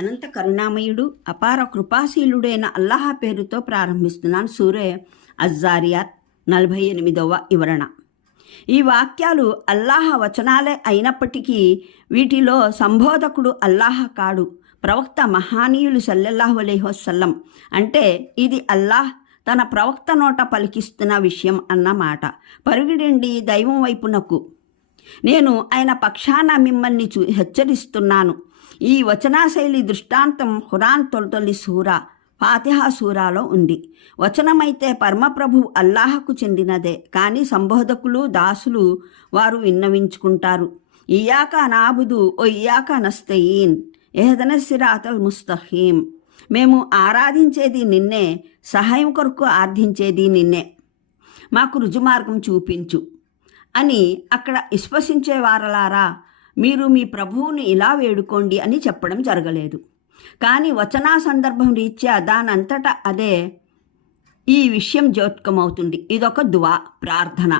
అనంత కరుణామయుడు అపార కృపాశీలుడైన అల్లాహ్ పేరుతో ప్రారంభిస్తున్నాను. సూరే అజ్జారియాత్ 48వ వివరణ. ఈ వాక్యాలు అల్లాహ్ వచనాలే అయినప్పటికీ వీటిలో సంబోధకుడు అల్లాహ్ కాడు, ప్రవక్త మహానీయులు సల్లల్లాహు అలైహి వసల్లం. అంటే ఇది అల్లాహ్ తన ప్రవక్త నోట పలికిస్తున్న విషయం అన్నమాట. పరుగిడండి దైవం వైపునకు, నేను ఆయన పక్షాన మిమ్మల్ని హెచ్చరిస్తున్నాను. ఈ వచనాశైలి దృష్టాంతం ఖురాన్ తొలి సూరా ఫాతిహా సూరాలో ఉంది. వచనమైతే పరమప్రభు అల్లాహకు చెందినదే, కానీ సంబోధకులు దాసులు వారు విన్నవించుకుంటారు. ఇయ్యాక నాబుదు ఓ ఇయ్యాక నస్తయీన్ ఎహ్దన సిరాతల్ ముస్తఖీం, మేము ఆరాధించేది నిన్నే, సహాయం కొరకు ఆర్థించేది నిన్నే, మాకు రుజుమార్గం చూపించు అని అక్కడ విశ్వసించే వారలారా, మీరు మీ ప్రభువుని ఇలా వేడుకోండి అని చెప్పడం జరగలేదు. కానీ వచనా సందర్భం రీత్యా దానంతటా అదే ఈ విషయం జోత్కమవుతుంది. ఇదొక దువా, ప్రార్థన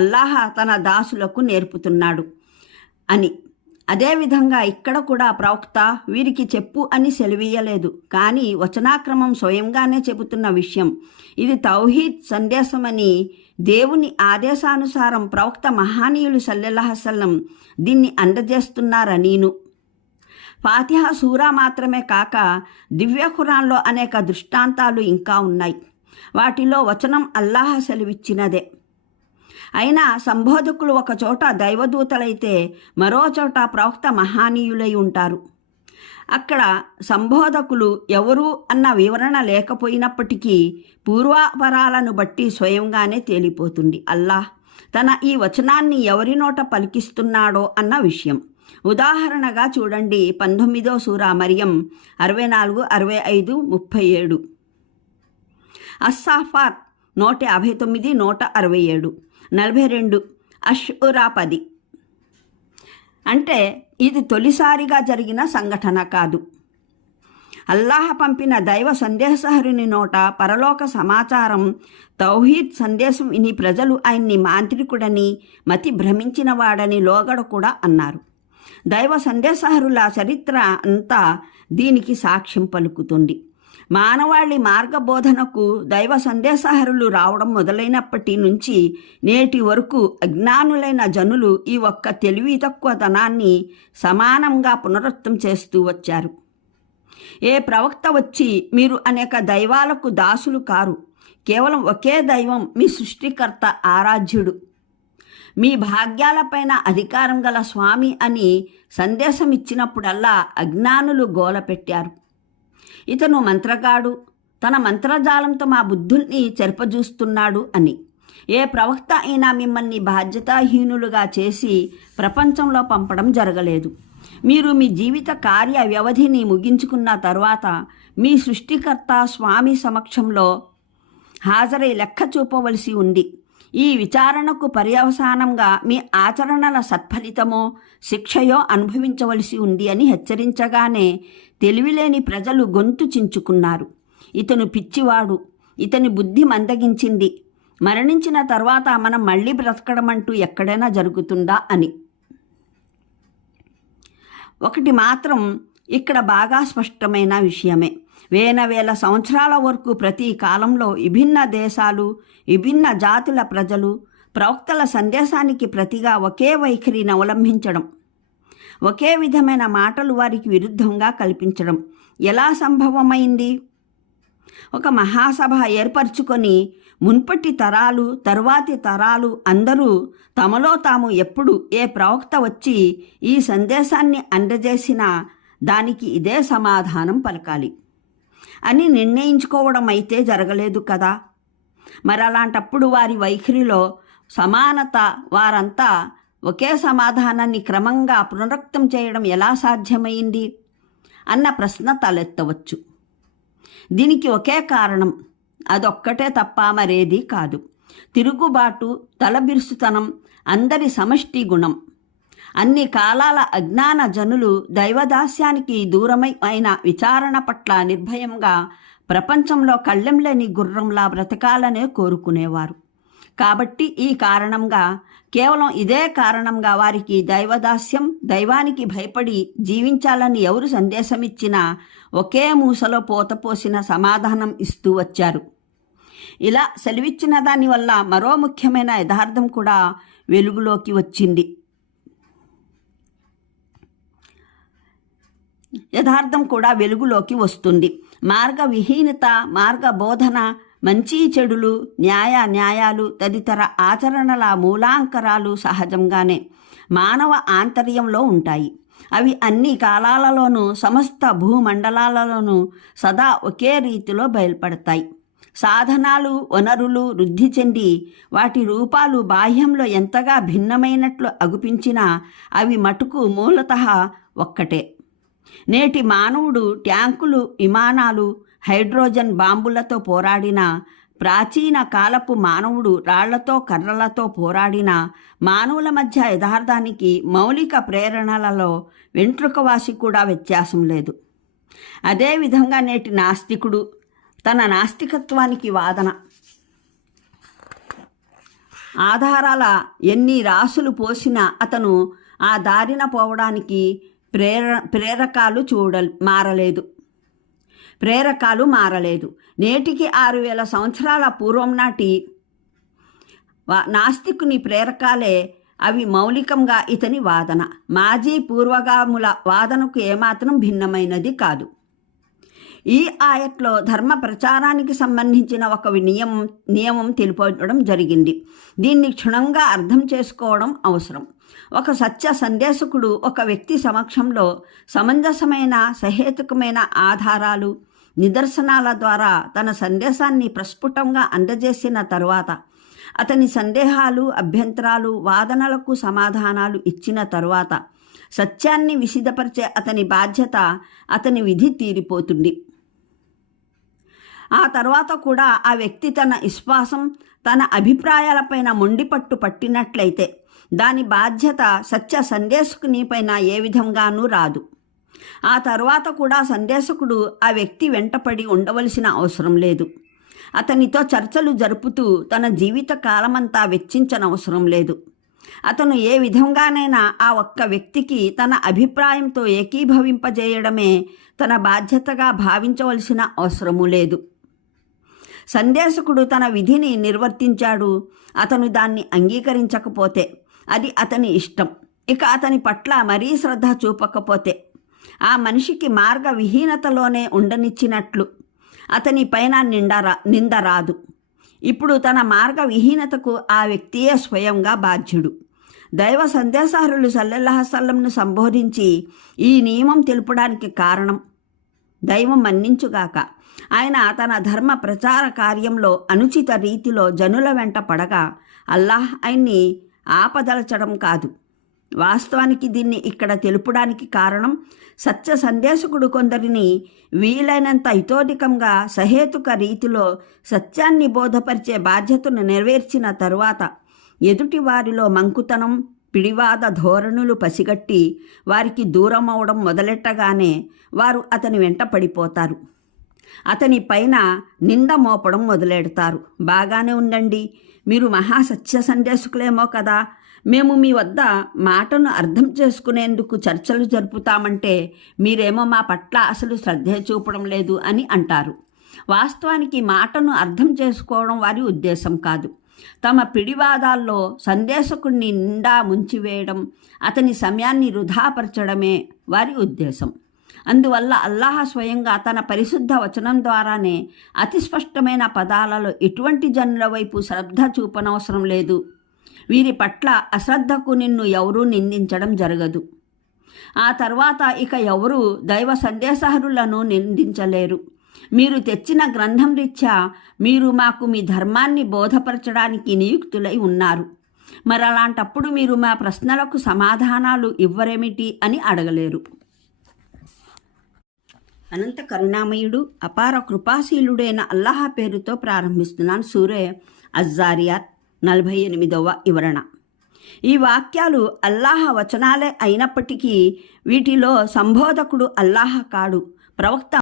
అల్లాహ్ తన దాసులకు నేర్పుతున్నాడు అని. అదేవిధంగా ఇక్కడ కూడా ప్రవక్త వీరికి చెప్పు అని సెలవీయలేదు, కానీ వచనాక్రమం స్వయంగానే చెబుతున్న విషయం. ఇది తౌహీద్ సందేశమని దేవుని ఆదేశానుసారం ప్రవక్త మహానీయులు సల్లల్లాహు అలైహి వసల్లం దీన్ని అందజేస్తున్నారనీను. ఫాతిహా సూరా మాత్రమే కాక దివ్య ఖురాన్లో అనేక దృష్టాంతాలు ఇంకా ఉన్నాయి. వాటిలో వచనం అల్లాహ్ సెలవిచ్చినదే. అయినా సంబోధకులు ఒక చోట దైవదూతలైతే మరో చోట ప్రవక్త మహానీయులై ఉంటారు. అక్కడ సంబోధకులు ఎవరు అన్న వివరణ లేకపోయినప్పటికీ పూర్వాపరాలను బట్టి స్వయంగానే తేలిపోతుంది అల్లాహ్ తన ఈ వచనాన్ని ఎవరి నోట పలికిస్తున్నాడో అన్న విషయం. ఉదాహరణగా చూడండి 19వ సూరా మరియం 64, 65, 37, అస్సాఫాత్ 159, 167, 42, అష్ఉరా 10. అంటే ఇది తొలిసారిగా జరిగిన సంఘటన కాదు. అల్లాహ్ పంపిన దైవ సందేశహరుని నోట పరలోక సమాచారం, తౌహీద్ సందేశం విని ప్రజలు ఆయన్ని మాంత్రికుడని, మతి భ్రమించిన వాడని లోగడ కూడా అన్నారు. దైవ సందేశహరుల చరిత్ర అంతా దీనికి సాక్ష్యం పలుకుతుంది. మానవాళి మార్గబోధనకు దైవ సందేశహరులు రావడం మొదలైనప్పటి నుంచి నేటి వరకు అజ్ఞానులైన జనులు ఈ ఒక్క తెలివి తక్కువతనాన్ని సమానంగా పునరుక్తం చేస్తూ వచ్చారు. ఏ ప్రవక్త వచ్చి మీరు అనేక దైవాలకు దాసులు కారు, కేవలం ఒకే దైవం మీ సృష్టికర్త ఆరాధ్యుడు, మీ భాగ్యాలపైన అధికారం గల స్వామి అని సందేశం ఇచ్చినప్పుడల్లా అజ్ఞానులు గోల పెట్టారు. ఇతను మంత్రగాడు, తన మంత్రజాలంతో మా బుద్ధుల్ని చెరపజూస్తున్నాడు అని. ఏ ప్రవక్త అయినా మిమ్మల్ని బాధ్యతాహీనులుగా చేసి ప్రపంచంలో పంపడం జరగలేదు. మీరు మీ జీవిత కార్య వ్యవధిని ముగించుకున్న తర్వాత మీ సృష్టికర్త స్వామి సమక్షంలో హాజరై లెక్క చూపవలసి ఉంది. ఈ విచారణకు పర్యవసానంగా మీ ఆచరణల సత్ఫలితమో శిక్షయో అనుభవించవలసి ఉంది అని హెచ్చరించగానే తెలివిలేని ప్రజలు గొంతు చించుకున్నారు. ఇతను పిచ్చివాడు, ఇతని బుద్ధి మందగించింది, మరణించిన తర్వాత మనం మళ్ళీ బ్రతకడం అంటూ ఎక్కడైనా జరుగుతుందా అని. ఒకటి మాత్రం ఇక్కడ బాగా స్పష్టమైన విషయమే. వేల సంవత్సరాల వరకు ప్రతి కాలంలో విభిన్న దేశాలు, విభిన్న జాతుల ప్రజలు ప్రవక్తల సందేశానికి ప్రతిగా ఒకే వైఖరిని అవలంబించడం, ఒకే విధమైన మాటలు వారికి విరుద్ధంగా కల్పించడం ఎలా సంభవమైంది? ఒక మహాసభ ఏర్పరచుకొని మున్పటి తరాలు, తరువాతి తరాలు అందరూ తమలో తాము ఎప్పుడు ఏ ప్రవక్త వచ్చి ఈ సందేశాన్ని అందజేసినా దానికి ఇదే సమాధానం పలకాలి అని నిర్ణయించుకోవడం అయితే జరగలేదు కదా. మరి అలాంటప్పుడు వారి వైఖరిలో సమానత, వారంతా ఒకే సమాధానాన్ని క్రమంగా పునరుక్తం చేయడం ఎలా సాధ్యమైంది అన్న ప్రశ్న తలెత్తవచ్చు. దీనికి ఒకే కారణం, అదొక్కటే తప్ప మరేది కాదు. తిరుగుబాటు, తలబిరుసుతనం, అందరి సమష్టి గుణం. అన్ని కాలాల అజ్ఞాన జనులు దైవదాస్యానికి దూరమై అయిన విచారణ పట్ల నిర్భయంగా ప్రపంచంలో కళ్ళెం లేని గుర్రంలా బ్రతకాలనే కోరుకునేవారు. కాబట్టి ఈ కారణంగా, కేవలం ఇదే కారణంగా వారికి దైవదాస్యం, దైవానికి భయపడి జీవించాలని ఎవరు సందేశమిచ్చినా ఒకే మూసలో పోతపోసిన సమాధానం ఇస్తూ వచ్చారు. ఇలా సెలవిచ్చిన దానివల్ల మరో ముఖ్యమైన యథార్థం కూడా వెలుగులోకి వచ్చింది. వస్తుంది. మార్గ విహీనత, మార్గ బోధన, మంచి చెడులు, న్యాయాలు తదితర ఆచరణల మూలాంకరాలు సహజంగానే మానవ ఆంతర్యంలో ఉంటాయి. అవి అన్ని కాలాలలోనూ, సమస్త భూమండలాలలోనూ సదా ఒకే రీతిలో బయలుపడతాయి. సాధనాలు, వనరులు వృద్ధి చెంది వాటి రూపాలు బాహ్యంలో ఎంతగా భిన్నమైనట్లు అగుపించినా అవి మటుకు మూలతః ఒక్కటే. నేటి మానవుడు ట్యాంకులు, విమానాలు, హైడ్రోజన్ బాంబులతో పోరాడిన, ప్రాచీన కాలపు మానవుడు రాళ్లతో, కర్రలతో పోరాడిన మానవుల మధ్య యథార్థానికి మౌలిక ప్రేరణలలో వెంట్రుకవాసి కూడా వ్యత్యాసం లేదు. అదేవిధంగా నేటి నాస్తికుడు తన నాస్తికత్వానికి వాదన ఆధారాల ఎన్ని రాసులు పోసినా అతను ఆ దారిన పోవడానికి ప్రేరకాలు మారలేదు. నేటికి 6000 సంవత్సరాల పూర్వం నాటి నాస్తికుని ప్రేరకాలే అవి మౌలికంగా ఇతని వాదన. మాజీ పూర్వగాముల వాదనకు ఏమాత్రం భిన్నమైనది కాదు. ఈ ఆయట్లో ధర్మ ప్రచారానికి సంబంధించిన ఒక నియమం తెలుపడం జరిగింది. దీన్ని క్షుణ్ణంగా అర్థం చేసుకోవడం అవసరం. ఒక సత్య సందేశకుడు ఒక వ్యక్తి సమక్షంలో సమంజసమైన, సహేతుకమైన ఆధారాలు, నిదర్శనాల ద్వారా తన సందేశాన్ని ప్రస్ఫుటంగా అందజేసిన తరువాత, అతని సందేహాలు, అభ్యంతరాలు, వాదనలకు సమాధానాలు ఇచ్చిన తరువాత సత్యాన్ని విశదపరిచే అతని బాధ్యత, అతని విధి తీరిపోతుంది. ఆ తర్వాత కూడా ఆ వ్యక్తి తన విశ్వాసం, తన అభిప్రాయాలపైన మొండిపట్టు పట్టినట్లయితే దాని బాధ్యత సత్య సందేశకుని పైన ఏ విధంగానూ రాదు. ఆ తర్వాత కూడా సందేశకుడు ఆ వ్యక్తి వెంటపడి ఉండవలసిన అవసరం లేదు. అతనితో చర్చలు జరుపుతూ తన జీవిత కాలమంతా వెచ్చించనవసరం లేదు. అతను ఏ విధంగానైనా ఆ ఒక్క వ్యక్తికి తన అభిప్రాయంతో ఏకీభవింపజేయడమే తన బాధ్యతగా భావించవలసిన అవసరము లేదు. సందేశకుడు తన విధిని నిర్వర్తించాడు, అతను దాన్ని అంగీకరించకపోతే అది అతని ఇష్టం. ఇక అతని పట్ల మరీ శ్రద్ధ చూపకపోతే ఆ మనిషికి మార్గ విహీనతలోనే ఉండనిచ్చినట్లు, అతని పైన నింద రాదు. ఇప్పుడు తన మార్గ విహీనతకు ఆ వ్యక్తియే స్వయంగా బాధ్యుడు. దైవ సందేశహరులు సల్లల్లాహు అలైహి వసల్లంను సంబోధించి ఈ నియమం తెలుపడానికి కారణం, దైవం మన్నించుగాక, ఆయన తన ధర్మ ప్రచార కార్యంలో అనుచిత రీతిలో జనుల వెంట పడగా అల్లాహ్ ఆయన్ని ఆపదలచడం కాదు. వాస్తవానికి దీన్ని ఇక్కడ తెలుపడానికి కారణం, సత్య సందేశకుడు కొందరిని వీలైనంత హితోధికంగా, సహేతుక రీతిలో సత్యాన్ని బోధపరిచే బాధ్యతను నెరవేర్చిన తరువాత ఎదుటి వారిలో మంకుతనం, పిడివాద ధోరణులు పసిగట్టి వారికి దూరమవడం మొదలెట్టగానే వారు అతని వెంట పడిపోతారు. అతని పైన నింద మోపడం మొదలెడతారు. బాగానే ఉండండి, మీరు మహాసత్య సందేశకులేమో కదా, మేము మీ వద్ద మాటను అర్థం చేసుకునేందుకు చర్చలు జరుపుతామంటే మీరేమో మా పట్ల అసలు శ్రద్ధ చూపడం లేదు అని అంటారు. వాస్తవానికి మాటను అర్థం చేసుకోవడం వారి ఉద్దేశం కాదు. తమ పిడివాదాల్లో సందేశకుడిని నిండా ముంచివేయడం, అతని సమయాన్ని వృధాపరచడమే వారి ఉద్దేశం. అందువల్ల అల్లాహ్ స్వయంగా తన పరిశుద్ధ వచనం ద్వారానే అతి స్పష్టమైన పదాలలో ఎటువంటి జనుల వైపు శ్రద్ధ చూపనవసరం లేదు, వీరి పట్ల అశ్రద్ధకు నిన్ను ఎవరూ నిందించడం జరగదు. ఆ తర్వాత ఇక ఎవరూ దైవ సందేశహరులను నిందించలేరు. మీరు తెచ్చిన గ్రంథం రీత్యా మీరు మాకు మీ ధర్మాన్ని బోధపరచడానికి నియుక్తులై ఉన్నారు. మరి అలాంటప్పుడు మీరు మా ప్రశ్నలకు సమాధానాలు ఇవ్వరేమిటి అని అడగలేరు. అనంత కరుణామయుడు, అపార కృపాశీలుడైన అల్లాహ్ పేరుతో ప్రారంభిస్తున్నాను. సూరే అజ్జారియాత్ 48వ వివరణ. ఈ వాక్యాలు అల్లాహ్ వచనాలే అయినప్పటికీ వీటిలో సంబోధకుడు అల్లాహ్ కాడు, ప్రవక్త